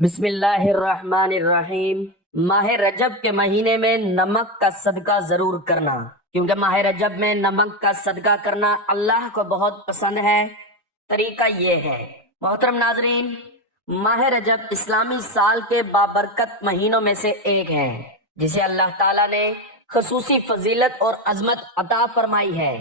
बिस्मिल्लाहिर्रहमानिर्रहीम। माह रजब के महीने में नमक का सदका जरूर करना, क्योंकि माह रजब में नमक का सदका करना अल्लाह को बहुत पसंद है। तरीका ये है, मोहतरम नाजरीन, माह रजब इस्लामी साल के बाबरकत महीनों में से एक है, जिसे अल्लाह ताला ने खसूसी फजीलत और अजमत अता फरमाई है।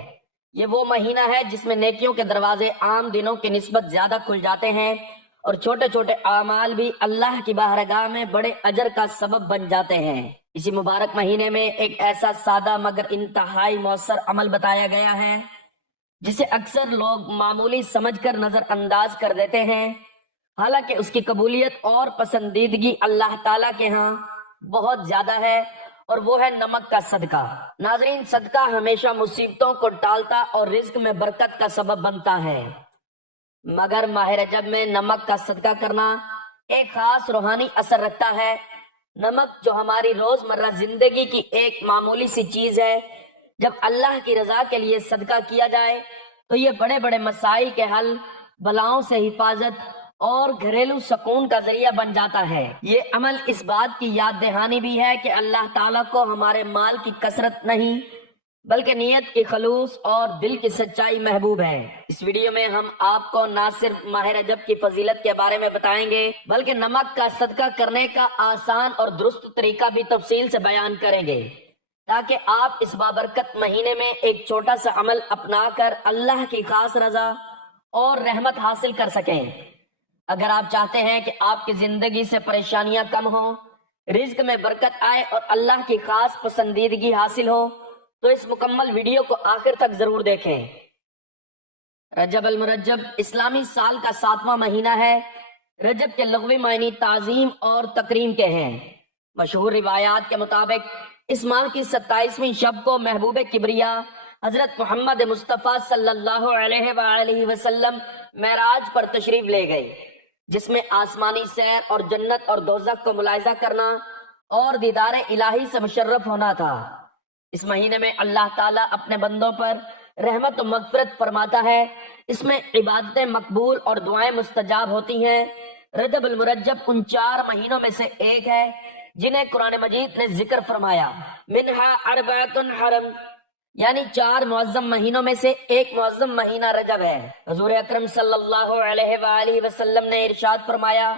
ये वो महीना है जिसमें नेकियों के दरवाजे आम दिनों की निस्बत ज्यादा खुल जाते हैं और छोटे छोटे आमाल भी अल्लाह की बारगाह में बड़े अजर का सबब बन जाते हैं। इसी मुबारक महीने में एक ऐसा सादा मगर इंतहाई मौसर अमल बताया गया है जिसे अक्सर लोग मामूली समझकर नजरअंदाज कर देते हैं, हालांकि उसकी कबूलियत और पसंदीदगी अल्लाह ताला के यहाँ बहुत ज्यादा है, और वो है नमक का सदका। नाजरीन, सदका हमेशा मुसीबतों को टालता और रिज्क में बरकत का सबब बनता है, मगर माह रजब में नमक का सदका करना एक खास रूहानी असर रखता है। नमक जो हमारी रोजमर्रा जिंदगी की एक मामूली सी चीज है, जब अल्लाह की रजा के लिए सदका किया जाए तो ये बड़े बड़े मसाइल के हल, बलाओं से हिफाजत और घरेलू सुकून का जरिया बन जाता है। ये अमल इस बात की याद दहानी भी है कि अल्लाह ताला को हमारे माल की कसरत नहीं बल्कि नियत की खलूस और दिल की सच्चाई महबूब है। इस वीडियो में हम आपको न सिर्फ माह रजब की फजीलत के बारे में बताएंगे, बल्कि नमक का सदका करने का आसान और दुरुस्त तरीका भी तफसील से बयान करेंगे, ताकि आप इस बाबरकत महीने में एक छोटा सा अमल अपनाकर अल्लाह की खास रजा और रहमत हासिल कर सकें। अगर आप चाहते हैं कि आपकी जिंदगी से परेशानियां कम हो, रिज्क में बरकत आए और अल्लाह की खास पसंदीदगी हासिल हो, तो इस मुकम्मल वीडियो को आखिर तक जरूर देखें। रजब अल मुरज्जब इस्लामी साल का 7वां महीना है। रजब के लग़वी मायनी ताजीम और तकरीम के हैं। मशहूर रिवायात के मुताबिक इस माह की 27वीं शब को महबूब किबरिया हजरत मोहम्मद मुस्तफ़ा सल्लल्लाहु अलैहि वसल्लम मेराज पर तशरीफ ले गए, जिसमें आसमानी सैर और जन्नत और दोज़ख को मुलाहिजा करना और दीदार इलाही से मुशर्रफ होना था। इस महीने में अल्लाह ताला अपने बंदों पर रहमत और मग़फ़िरत फरमाता है। इसमें इबादतें मकबूल और दुआएं मुस्तजाब होती हैं। रजब अल मुरज्जब उन 4 महीनों में से एक है जिन्हें कुरान मजीद ने जिक्र फरमाया, मिनहा अरबातुन हरम, यानी 4 मुअज़्ज़म महीनों में से एक मुअज़्ज़म महीना रजब है। हुज़ूर अकरम सल्लल्लाहु अलैहि वसल्लम ने इरशाद फरमाया,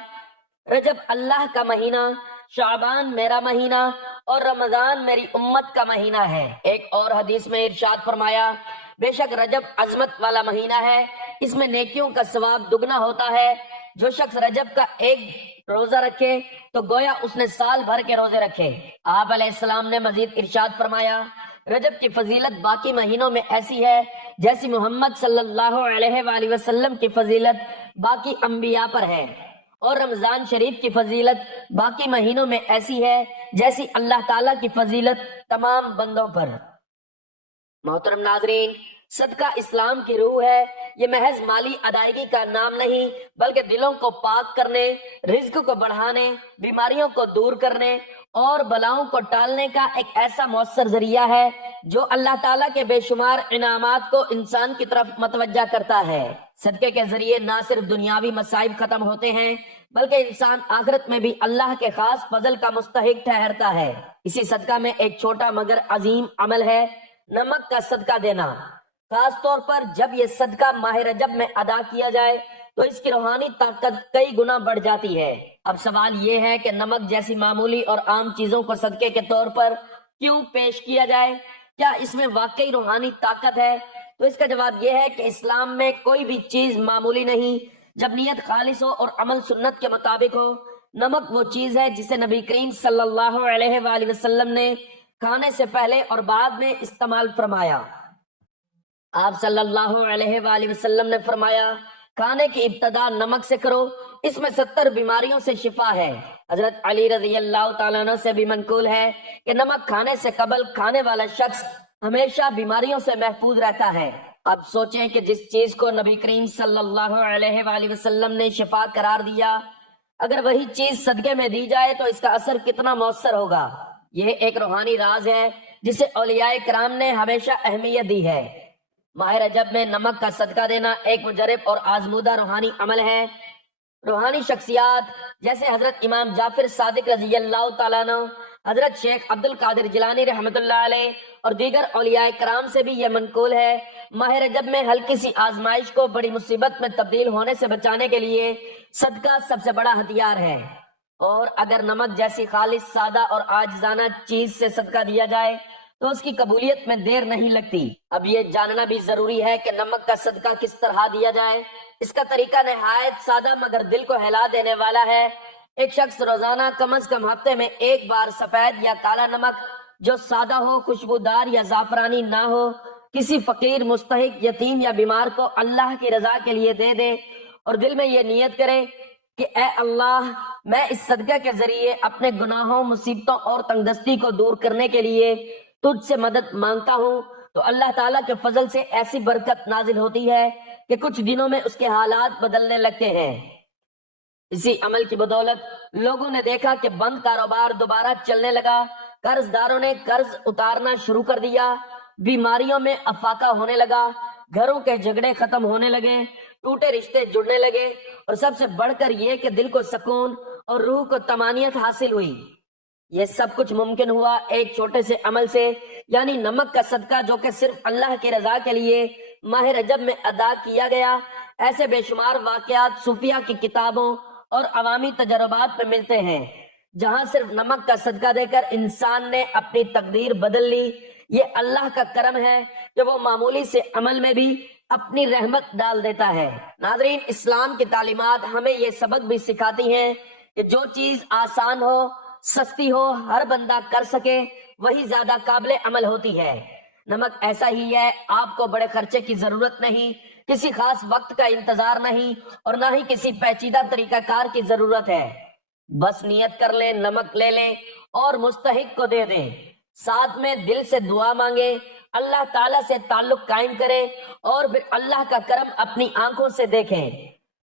रजब अल्लाह का महीना, शाबान मेरा महीना और रमजान मेरी उम्मत का महीना है। एक और हदीस में इरशाद फरमाया, बेशक रजब अजमत वाला महीना है, इसमें नेकियों का सवाब दुगना होता है। जो शख्स रजब का एक रोजा रखे तो गोया उसने साल भर के रोजे रखे। आप अलैहिस्सलाम ने मजीद इरशाद फरमाया, रजब की फजीलत बाकी महीनों में ऐसी है जैसी मोहम्मद सल्लल्लाहु अलैहि वसल्लम की फजीलत बाकी अंबिया पर है, और रमजान शरीफ की फजीलत बाकी महीनों में ऐसी है जैसी अल्लाह ताला की फजीलत तमाम बंदों पर। मोहतरम नाजरीन, सदका इस्लाम की रूह है। ये महज माली अदायगी का नाम नहीं, बल्कि दिलों को पाक करने, रिज्क को बढ़ाने, बीमारियों को दूर करने और बलाओं को टालने का एक ऐसा मौसर जरिया है जो अल्लाह ताला के बेशुमार इनामात को इंसान की तरफ मतवज्जा करता है। सदके के जरिए ना सिर्फ दुनियावी मसाइब खत्म होते हैं, बल्कि इंसान आखिरत में भी अल्लाह के खास फजल का मुस्तहिक ठहरता है। इसी सदका में एक छोटा मगर अजीम अमल है, नमक का सदका देना। खास तौर पर जब ये सदका माह रजब में अदा किया जाए तो इसकी रूहानी ताकत कई गुना बढ़ जाती है। अब सवाल ये है कि नमक जैसी मामूली और आम चीजों को सदके के तौर पर क्यों पेश किया जाए? क्या इसमें वाकई रूहानी ताकत है? तो इसका जवाब यह है कि इस्लाम में कोई भी चीज मामूली नहीं जब नीयत खालिस हो और अमल सुन्नत के मुताबिक हो। नमक वो चीज है जिसे नबी करीम सल्लल्लाहु अलैहि वसल्लम ने खाने से पहले और बाद में इस्तेमाल फरमाया। आप सल्लल्लाहु अलैहि वसल्लम ने फरमाया, खाने की इब्तदा नमक से करो, इसमें 70 बीमारियों से शिफा है। हजरत अली रज़ी अल्लाह तआला अन्हु से भी मनकूल है कि नमक खाने से कबल खाने वाला शख्स हमेशा बीमारियों से महफूज रहता है। अब सोचें कि जिस चीज को नबी करीम सल्लल्लाहु अलैहि वसल्लम ने शिफा करार दिया, अगर वही चीज सदके में दी जाए तो इसका असर कितना मौसर होगा। यह एक रूहानी राज है जिसे औलियाए किराम ने हमेशा अहमियत दी है। माह रजब में नमक का सदका देना एक मुजरब और आजमूदा रूहानी अमल है روحانی شخصیات جیسے حضرت امام جعفر صادق رضی اللہ تعالیٰ عنہ، حضرت شیخ عبد القادر جیلانی رحمۃ اللہ علیہ اور دیگر اولیاء کرام سے بھی یہ منقول ہے، ماہ رجب میں ہلکی سی آزمائش کو بڑی مصیبت میں تبدیل ہونے سے بچانے کے لیے صدقہ سب سے بڑا ہتھیار ہے، اور اگر نمک جیسی خالص، سادہ اور عاجزانہ چیز سے صدقہ دیا جائے تو اس کی قبولیت میں دیر نہیں لگتی۔ اب یہ جاننا بھی ضروری ہے کہ نمک کا صدقہ کس طرح دیا جائے۔ اس کا طریقہ نہایت سادہ مگر دل کو ہلا دینے والا ہے۔ ایک شخص روزانہ کم از کم ہفتے میں ایک بار سفید یا کالا نمک جو سادہ ہو، خوشبودار یا زعفرانی نہ ہو، کسی فقیر، مستحق، یتیم یا بیمار کو اللہ کی رضا کے لیے دے دے، اور دل میں یہ نیت کرے کہ اے اللہ، میں اس صدقہ کے ذریعے اپنے گناہوں، مصیبتوں اور تنگدستی کو دور کرنے کے لیے تجھ سے مدد مانگتا ہوں، تو اللہ تعالیٰ کے فضل سے ایسی برکت نازل ہوتی ہے کہ کچھ دنوں میں اس کے حالات بدلنے لگتے ہیں۔ اسی عمل کی بدولت لوگوں نے دیکھا کہ بند کاروبار دوبارہ چلنے لگا، قرض داروں نے قرض اتارنا شروع کر دیا، بیماریوں میں افاقہ ہونے لگا، گھروں کے جھگڑے ختم ہونے لگے، ٹوٹے رشتے جڑنے لگے، اور سب سے بڑھ کر یہ کہ دل کو سکون اور روح کو طمانینت حاصل ہوئی۔ یہ سب کچھ ممکن ہوا ایک چھوٹے سے عمل سے، یعنی نمک کا صدقہ، جو کہ صرف اللہ کی رضا کے لیے ماہ رجب میں ادا کیا گیا۔ ایسے بے شمار واقعات صوفیہ کی کتابوں اور عوامی تجربات میں ملتے ہیں جہاں صرف نمک کا صدقہ دے کر انسان نے اپنی تقدیر بدل لی۔ یہ اللہ کا کرم ہے کہ وہ معمولی سے عمل میں بھی اپنی رحمت ڈال دیتا ہے۔ ناظرین، اسلام کی تعلیمات ہمیں یہ سبق بھی سکھاتی ہیں کہ جو چیز آسان ہو، سستی ہو، ہر بندہ کر سکے، وہی زیادہ قابل عمل ہوتی ہے۔ نمک ایسا ہی ہے، آپ کو بڑے خرچے کی ضرورت نہیں، کسی خاص وقت کا انتظار نہیں، اور نہ ہی کسی پیچیدہ طریقہ کار کی ضرورت ہے۔ بس نیت کر لیں، نمک لے لیں اور مستحق کو دے دیں، ساتھ میں دل سے دعا مانگے، اللہ تعالیٰ سے تعلق قائم کریں، اور پھر اللہ کا کرم اپنی آنکھوں سے دیکھیں۔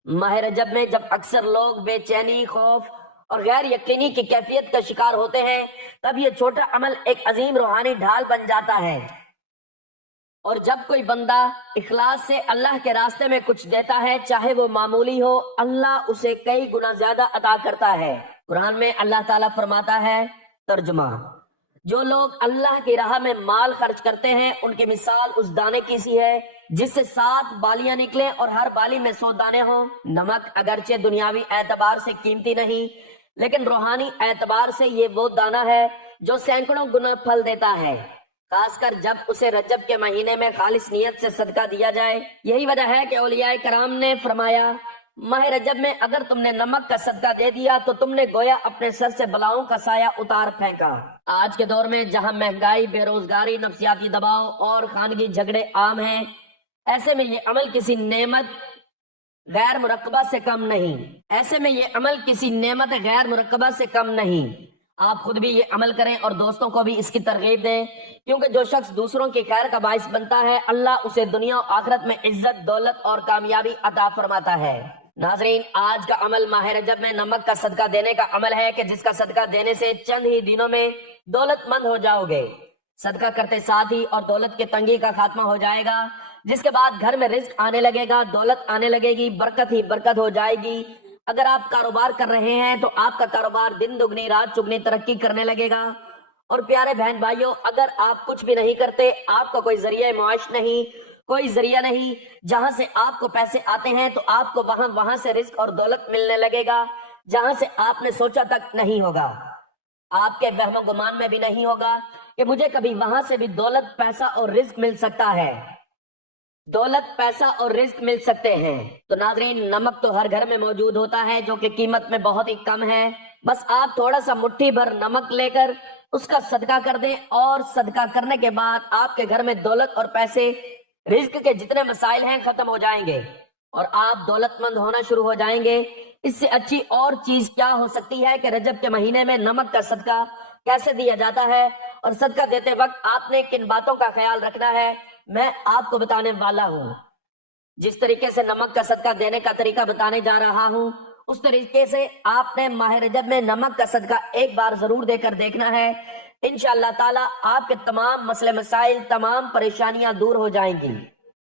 ماہ رجب میں جب اکثر لوگ بے چینی، خوف اور غیر یقینی کی کیفیت کا شکار ہوتے ہیں، تب یہ چھوٹا عمل ایک عظیم روحانی ڈھال بن جاتا ہے، اور جب کوئی بندہ اخلاص سے اللہ کے راستے میں کچھ دیتا ہے، چاہے وہ معمولی ہو، اللہ اسے کئی گنا زیادہ عطا کرتا ہے۔ قرآن میں اللہ تعالیٰ فرماتا ہے، ترجمہ: جو لوگ اللہ کی راہ میں مال خرچ کرتے ہیں، ان کی مثال اس دانے کی سی ہے جس سے 7 بالیاں نکلیں اور ہر بالی میں 100 دانے ہوں۔ نمک اگرچہ دنیاوی اعتبار سے قیمتی نہیں، لیکن روحانی اعتبار سے یہ وہ دانہ ہے جو سینکڑوں گنا پھل دیتا ہے، خاص کر جب اسے رجب کے مہینے میں خالص نیت سے صدقہ دیا جائے۔ یہی وجہ ہے کہ اولیاء کرام نے فرمایا، ماہ رجب میں اگر تم نے نمک کا صدقہ دے دیا تو تم نے گویا اپنے سر سے بلاؤں کا سایہ اتار پھینکا۔ آج کے دور میں جہاں مہنگائی، بے روزگاری، نفسیاتی دباؤ اور خانگی جھگڑے عام ہیں، ایسے میں یہ عمل کسی نعمت غیر مرکبہ سے کم نہیں۔ آپ خود بھی یہ عمل کریں اور دوستوں کو بھی اس کی ترغیب دیں، کیونکہ جو شخص دوسروں کی خیر کا باعث بنتا ہے، اللہ اسے دنیا و آخرت میں عزت، دولت اور کامیابی عطا فرماتا ہے۔ ناظرین، آج کا عمل ماہ رجب میں نمک کا صدقہ دینے کا عمل ہے کہ جس کا صدقہ دینے سے چند ہی دنوں میں دولت مند ہو جاؤ گے۔ صدقہ کرتے ساتھ ہی اور دولت کی تنگی کا خاتمہ ہو جائے گا، جس کے بعد گھر میں رزق آنے لگے گا، دولت آنے لگے گی، برکت ہی برکت ہو جائے گی۔ اگر آپ کاروبار کر رہے ہیں تو آپ کا کاروبار دن دگنی رات چگنی ترقی کرنے لگے گا۔ اور پیارے بہن بھائیوں، اگر آپ کچھ بھی نہیں کرتے، آپ کا کوئی ذریعہ معاش نہیں، کوئی ذریعہ نہیں جہاں سے آپ کو پیسے آتے ہیں، تو آپ کو وہاں سے رزق اور دولت ملنے لگے گا جہاں سے آپ نے سوچا تک نہیں ہوگا۔ آپ کے وہم و گمان میں بھی نہیں ہوگا کہ مجھے کبھی وہاں سے بھی دولت، پیسہ اور رزق مل سکتا ہے۔ دولت، پیسہ اور رزق مل سکتے ہیں۔ تو ناظرین، نمک تو ہر گھر میں موجود ہوتا ہے، جو کہ قیمت میں بہت ہی کم ہے۔ بس آپ تھوڑا سا مٹھی بھر نمک لے کر اس کا صدقہ کر دیں، اور صدقہ کرنے کے بعد آپ کے گھر میں دولت اور پیسے، رزق کے جتنے مسائل ہیں ختم ہو جائیں گے، اور آپ دولت مند ہونا شروع ہو جائیں گے۔ اس سے اچھی اور چیز کیا ہو سکتی ہے کہ رجب کے مہینے میں نمک کا صدقہ کیسے دیا جاتا ہے، اور صدقہ دیتے وقت آپ نے کن باتوں کا خیال رکھنا ہے، میں آپ کو بتانے والا ہوں۔ جس طریقے سے نمک کا صدقہ دینے کا طریقہ بتانے جا رہا ہوں، اس طریقے سے آپ نے ماہ رجب میں نمک کا صدقہ ایک بار ضرور دے کر دیکھنا ہے۔ انشاءاللہ تعالی آپ کے تمام مسئلے مسائل، تمام پریشانیاں دور ہو جائیں گی۔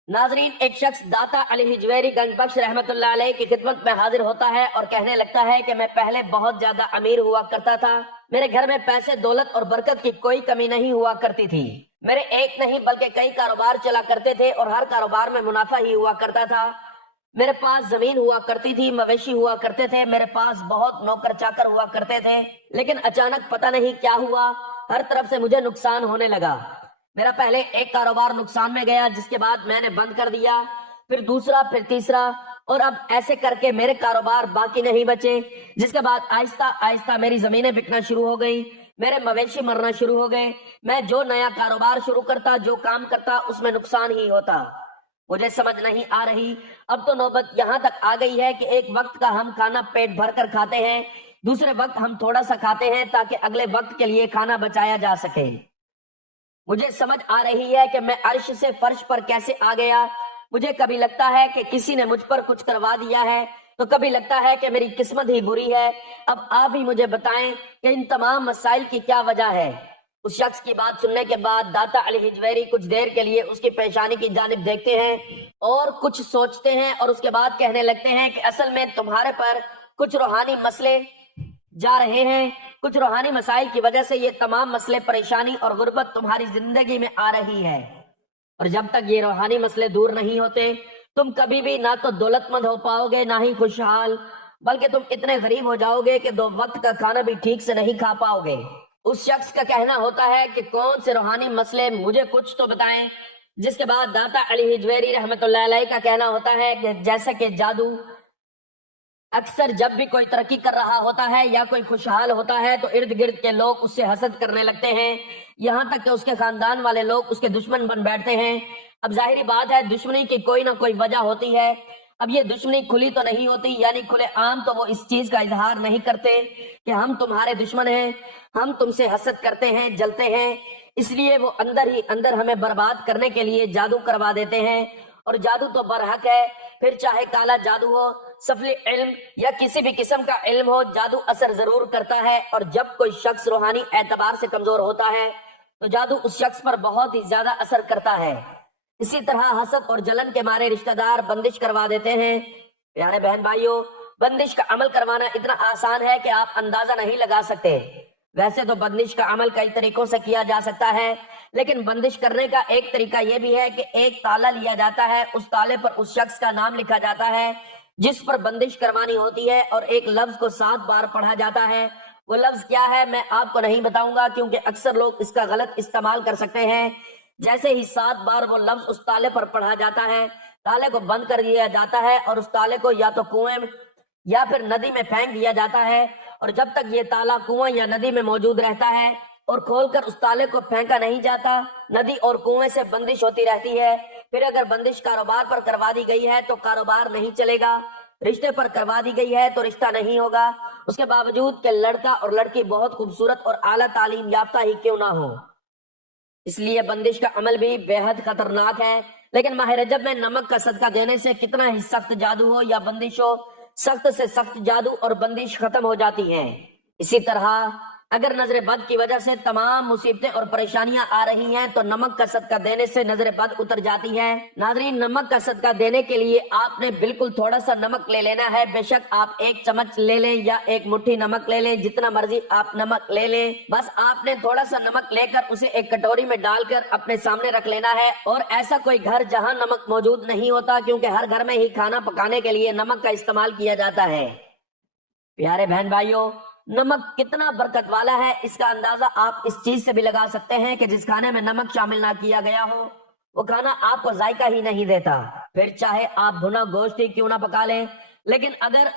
नाजरीन, एक शख्स दाता अली हिजवेरी गंज बख्श रहमतुल्लाह अलैह की खिदमत में हाजिर होता है और कहने लगता है कि मैं पहले बहुत ज्यादा अमीर हुआ करता था। मेरे घर में पैसे, दौलत और बरकत की कोई कमी नहीं हुआ करती थी। मेरे एक नहीं बल्कि कई कारोबार चला करते थे और हर कारोबार में मुनाफा ही हुआ करता था। मेरे पास जमीन हुआ करती थी, मवेशी हुआ करते थे, मेरे पास बहुत नौकर चाकर हुआ करते थे। लेकिन अचानक पता नहीं क्या हुआ, हर तरफ से मुझे नुकसान होने लगा। मेरा पहले एक कारोबार नुकसान में गया, जिसके बाद मैंने बंद कर दिया, फिर दूसरा, फिर तीसरा, और अब ऐसे करके मेरे कारोबार बाकी नहीं बचे। जिसके बाद आहिस्ता आहिस्ता मेरी जमीनें बिकना शुरू हो गई, मेरे मवेशी मरना शुरू हो गए। मैं जो नया कारोबार शुरू करता, जो काम करता, उसमें नुकसान ही होता। मुझे समझ नहीं आ रही। अब तो नौबत यहाँ तक आ गई है कि एक वक्त का हम खाना पेट भर कर खाते हैं, दूसरे वक्त हम थोड़ा सा खाते हैं ताकि अगले वक्त के लिए खाना बचाया जा सके। मुझे समझ आ रही है कि मैं अर्श से फर्श पर कैसे आ गया। मुझे कभी लगता है कि किसी ने मुझ पर कुछ करवा दिया है, तो कभी लगता है कि मेरी किस्मत ही बुरी है। अब आप ही मुझे बताएं कि इन तमाम मसाइल की क्या वजह है। उस शख्स की बात सुनने के बाद दाता अली हिजवेरी कुछ देर के लिए उसकी पेशानी की जानिब देखते हैं और कुछ सोचते हैं, और उसके बाद कहने लगते हैं कि असल में तुम्हारे पर कुछ रूहानी मसले जा रहे हैं। कुछ रूहानी मसाइल की वजह से ये तमाम मसले, परेशानी और गुर्बत तुम्हारी जिंदगी में आ रही है। और जब तक ये रूहानी मसले दूर नहीं होते, तुम कभी भी ना तो दौलतमंद हो पाओगे, ना ही खुशहाल, बल्कि तुम इतने गरीब हो जाओगे कि दो वक्त का खाना भी ठीक से नहीं खा पाओगे। उस शख्स का कहना होता है कि कौन से रूहानी मसले, मुझे कुछ तो बताएं। जिसके बाद दाता अली हिजवेरी रहमतुल्लाह अलैह का कहना होता है कि जैसा कि जादू, अक्सर जब भी कोई तरक्की कर रहा होता है या कोई खुशहाल होता है तो इर्द गिर्द के लोग उससे हसद करने लगते हैं, यहाँ तक कि उसके खानदान वाले लोग उसके दुश्मन बन बैठते हैं। अब जाहिर बात है, दुश्मनी की कोई ना कोई वजह होती है। अब ये दुश्मनी खुली तो नहीं होती, यानी खुले आम तो वो इस चीज का इजहार नहीं करते कि हम तुम्हारे दुश्मन हैं, हम तुमसे हसद करते हैं, जलते हैं। इसलिए वो अंदर ही अंदर हमें बर्बाद करने के लिए जादू करवा देते हैं। और जादू तो बरहक है, फिर चाहे काला जादू हो, सफली इल्म या किसी भी किस्म का इल्म हो, जादू असर जरूर करता है। और जब कोई शख्स रूहानी एतबार से कमजोर होता है तो जादू उस शख्स पर बहुत ही ज्यादा असर करता है। इसी तरह हसद और जलन के मारे रिश्तेदार बंदिश करवा देते हैं। प्यारे बहन भाइयों, बंदिश का अमल करवाना इतना आसान है कि आप अंदाजा नहीं लगा सकते। वैसे तो बंदिश का अमल कई तरीकों से किया जा सकता है, लेकिन बंदिश करने का एक तरीका यह भी है कि एक ताला लिया जाता है, उस ताले पर उस शख्स का नाम लिखा जाता है जिस पर बंदिश करवानी होती है, और एक लफ्ज को 7 बार पढ़ा जाता है। वो लफ्ज क्या है मैं आपको नहीं बताऊंगा, क्योंकि अक्सर लोग इसका गलत इस्तेमाल कर सकते हैं। जैसे ही 7 बार वो लफ्ज उस ताले पर पढ़ा जाता है, ताले को बंद कर दिया जाता है और उस ताले को या तो कुएं या फिर नदी में फेंक दिया जाता है। और जब तक ये ताला कुएं या नदी में मौजूद रहता है और खोलकर उस ताले को फेंका नहीं जाता, नदी और कुएं से बंदिश होती रहती है। फिर अगर बंदिश कारोबार पर करवा दी गई है तो कारोबार नहीं चलेगा, रिश्ते पर करवा दी गई है तो रिश्ता नहीं होगा, उसके बावजूद कि लड़का और लड़की बहुत खूबसूरत और आला तालीम याफ्ता ही क्यों ना हो। इसलिए बंदिश का अमल भी बेहद खतरनाक है। लेकिन माह रजब में नमक का सदका देने से कितना ही सख्त जादू हो या बंदिश हो, सख्त से सख्त जादू और बंदिश खत्म हो जाती है। इसी तरह अगर नजर बद की वजह से तमाम मुसीबतें और परेशानियां आ रही हैं तो नमक का सदका देने से नजर बद उतर जाती है। नाजरीन, नमक का सदका देने के लिए आपने बिल्कुल थोड़ा सा नमक ले लेना है। बेशक आप 1 चम्मच ले लें या 1 मुट्ठी नमक ले लें, जितना मर्जी आप नमक ले लें। बस आपने थोड़ा सा नमक लेकर उसे एक कटोरी में डालकर अपने सामने रख लेना है। और ऐसा कोई घर जहां नमक मौजूद नहीं होता, क्योंकि हर घर में ही खाना पकाने के लिए नमक का इस्तेमाल किया जाता है। प्यारे बहन भाइयों, नमक कितना बरकत वाला है इसका अंदाजा आप इस चीज से भी लगा सकते हैं कि जिस खाने में नमक शामिल ना किया गया हो वो खाना आपको जायका ही नहीं देता। फिर चाहे आप भुना गोश्त ही क्यों ना पका लें, लेकिन अगर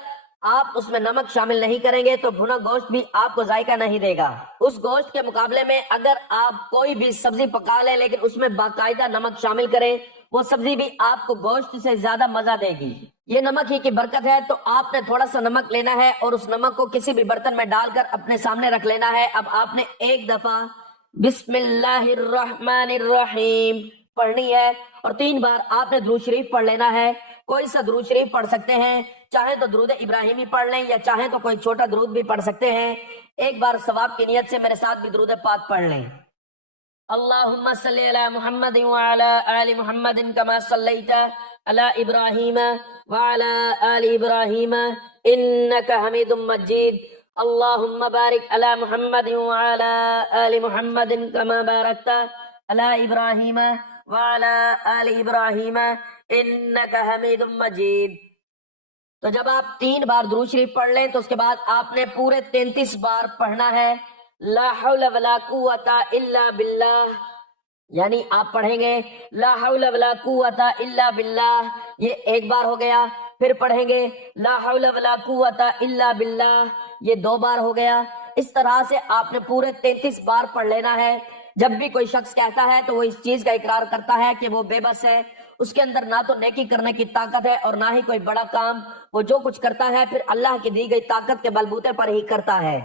आप उसमें नमक शामिल नहीं करेंगे तो भुना गोश्त भी आपको जायका नहीं देगा। उस गोश्त के मुकाबले में अगर आप कोई भी सब्जी पका लें लेकिन उसमें बाकायदा नमक शामिल करें, वो सब्जी भी आपको गोश्त से ज्यादा मजा देगी। ये नमक ही की बरकत है। तो आपने थोड़ा सा नमक लेना है और उस नमक को किसी भी बर्तन में डालकर अपने सामने रख लेना है। अब आपने एक दफा बिस्मिल्लाहिर्रहमानिर्रहीम पढ़नी है और 3 बार आपने दुरूद शरीफ पढ़ लेना है। कोई सा दुरूद शरीफ पढ़ सकते हैं, चाहे तो दुरूद इब्राहिमी पढ़ लें या चाहे तो कोई छोटा दुरूद भी पढ़ सकते हैं। एक बार सवाब की नियत से मेरे साथ भी दुरूद पाक पढ़ लें। اللهم صل على محمد وعلى آل محمد كما صليت على إبراهيم وعلى آل إبراهيم إنك حميد مجيد. اللهم بارك على محمد وعلى آل محمد كما باركت على إبراهيم وعلى آل إبراهيم إنك حميد مجيد. تو جب آپ 3 بار درود شریف پڑھ لیں تو اس کے بعد آپ نے پورے 33 بار پڑھنا ہے لا حول ولا قوت الا باللہ. یعنی آپ پڑھیں گے لا حول ولا قوت الا باللہ، یہ 1 بار ہو گیا. پھر پڑھیں گے لا حول ولا قوت الا باللہ، یہ 2 بار ہو گیا. اس طرح سے آپ نے پورے 33 بار پڑھ لینا ہے. جب بھی کوئی شخص کہتا ہے تو وہ اس چیز کا اقرار کرتا ہے کہ وہ بے بس ہے، اس کے اندر نہ تو نیکی کرنے کی طاقت ہے اور نہ ہی کوئی بڑا کام. وہ جو کچھ کرتا ہے پھر اللہ کی دی گئی طاقت کے بلبوتے پر ہی کرتا ہے.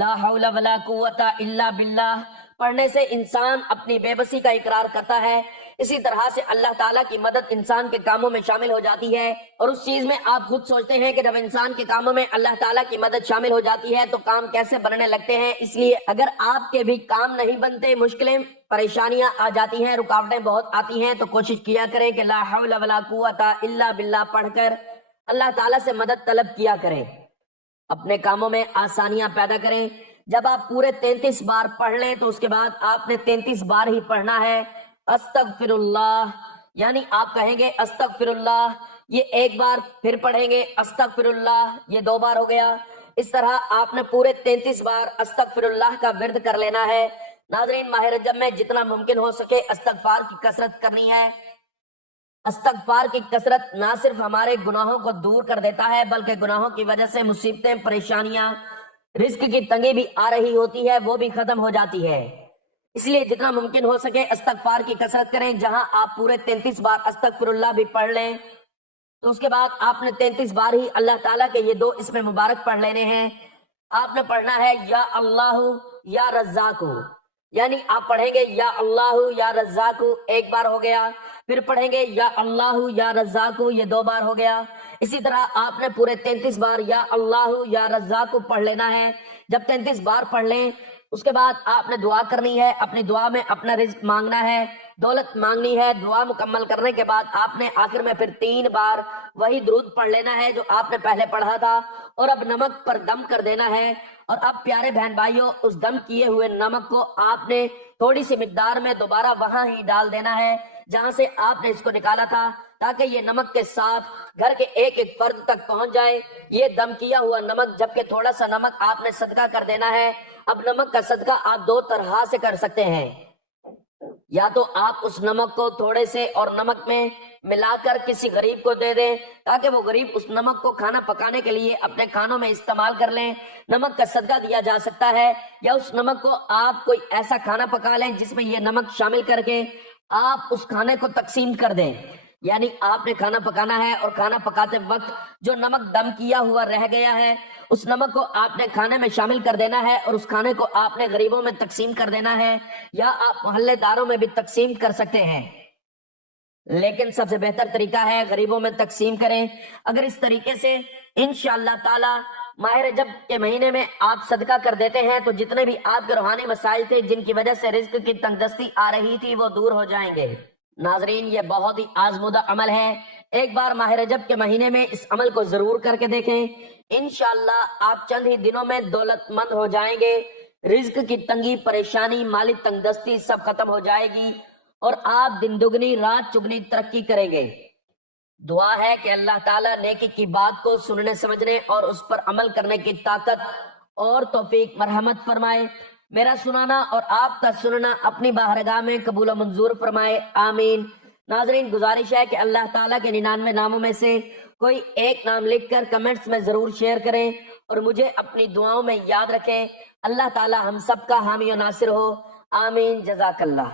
لا حول ولا قوت الا باللہ پڑھنے سے انسان اپنی بے بسی کا اقرار کرتا ہے. اسی طرح سے اللہ تعالیٰ کی مدد انسان کے کاموں میں شامل ہو جاتی ہے. اور اس چیز میں آپ خود سوچتے ہیں کہ جب انسان کے کاموں میں اللہ تعالیٰ کی مدد شامل ہو جاتی ہے تو کام کیسے بننے لگتے ہیں. اس لیے اگر آپ کے بھی کام نہیں بنتے، مشکلیں پریشانیاں آ جاتی ہیں، رکاوٹیں بہت آتی ہیں، تو کوشش کیا کریں کہ لا حول ولا قوت الا باللہ پڑھ کر اللہ تعالیٰ سے مدد طلب کیا کریں، اپنے کاموں میں آسانیاں پیدا کریں. جب آپ پورے 33 بار پڑھ لیں تو اس کے بعد آپ نے 33 بار ہی پڑھنا ہے استغفر اللہ. یعنی آپ کہیں گے استغفر اللہ، یہ 1 بار، پھر پڑھیں گے استغفر اللہ، یہ 2 بار ہو گیا. اس طرح آپ نے پورے 33 بار استغفر اللہ کا ورد کر لینا ہے. ناظرین، ماہ رجب میں جتنا ممکن ہو سکے استغفار کی کثرت کرنی ہے. استغفار کی کثرت نہ صرف ہمارے گناہوں کو دور کر دیتا ہے بلکہ گناہوں کی وجہ سے مصیبتیں، پریشانیاں، رزق کی تنگی بھی آ رہی ہوتی ہے، وہ بھی ختم ہو جاتی ہے. اس لیے جتنا ممکن ہو سکے استغفار کی کثرت کریں. جہاں آپ پورے 33 بار استغفر اللہ بھی پڑھ لیں تو اس کے بعد آپ نے 33 بار ہی اللہ تعالیٰ کے یہ 2 اسم مبارک پڑھ لینے ہیں. آپ نے پڑھنا ہے یا اللہ یا رزاق. یعنی آپ پڑھیں گے یا اللہ یا رزاق، 1 بار ہو گیا. پھر پڑھیں گے یا اللہ یا رزاق، یہ 2 بار ہو گیا. اسی طرح آپ نے پورے 33 بار یا اللہ یا رزاق پڑھ لینا ہے. جب 33 بار پڑھ لیں اس کے بعد آپ نے دعا کرنی ہے. اپنی دعا میں اپنا رزق مانگنا ہے، دولت مانگنی ہے. دعا مکمل کرنے کے بعد آپ نے آخر میں پھر 3 بار وہی درود پڑھ لینا ہے جو آپ نے پہلے پڑھا تھا، اور اب نمک پر دم کر دینا ہے. اور اب پیارے بہن بھائیوں، اس دم کیے ہوئے نمک کو آپ نے تھوڑی سی مقدار میں دوبارہ وہاں ہی ڈال دینا ہے جہاں سے آپ نے اس کو نکالا تھا، تاکہ یہ نمک کے ساتھ گھر کے ایک ایک فرد تک پہنچ جائے. یہ دم کیا ہوا نمک، جبکہ تھوڑا سا نمک آپ نے صدقہ کر دینا ہے. اب نمک کا صدقہ آپ 2 طرح سے کر سکتے ہیں. یا تو آپ اس نمک کو تھوڑے سے اور نمک میں ملا کر کسی غریب کو دے دیں تاکہ وہ غریب اس نمک کو کھانا پکانے کے لیے اپنے کھانوں میں استعمال کر لیں. نمک کا صدقہ دیا جا سکتا ہے. یا اس نمک کو آپ کوئی ایسا کھانا پکا لیں جس میں یہ نمک شامل کر کے آپ اس کھانے کو تقسیم کر دیں. یعنی آپ نے کھانا پکانا ہے اور کھانا پکاتے وقت جو نمک دم کیا ہوا رہ گیا ہے اس نمک کو آپ نے کھانے میں شامل کر دینا ہے اور اس کھانے کو آپ نے غریبوں میں تقسیم کر دینا ہے. یا آپ محلے داروں میں بھی تقسیم کر سکتے ہیں، لیکن سب سے بہتر طریقہ ہے غریبوں میں تقسیم کریں. اگر اس طریقے سے انشاءاللہ تعالی ماہ رجب کے مہینے میں آپ صدقہ کر دیتے ہیں تو جتنے بھی آپ کے روحانی مسائل تھے جن کی وجہ سے رزق کی تنگدستی آ رہی تھی وہ دور ہو جائیں گے. ناظرین، یہ بہت ہی آزمودہ عمل ہے. ایک بار ماہ رجب کے مہینے میں اس عمل کو ضرور کر کے دیکھیں. انشاءاللہ آپ چند ہی دنوں میں دولت مند ہو جائیں گے. رزق کی تنگی، پریشانی، مالی تنگدستی سب ختم ہو جائے گی اور آپ دن دگنی رات چگنی ترقی کریں گے. دعا ہے کہ اللہ تعالیٰ نیکی کی بات کو سننے سمجھنے اور اس پر عمل کرنے کی طاقت اور توفیق مرحمت فرمائے. میرا سنانا اور آپ کا سننا اپنی بارگاہ میں قبول و منظور فرمائے، آمین. ناظرین، گزارش ہے کہ اللہ تعالیٰ کے 99 ناموں میں سے کوئی ایک نام لکھ کر کمنٹس میں ضرور شیئر کریں اور مجھے اپنی دعاؤں میں یاد رکھیں. اللہ تعالیٰ ہم سب کا حامی و ناصر ہو، آمین. جزاک اللہ.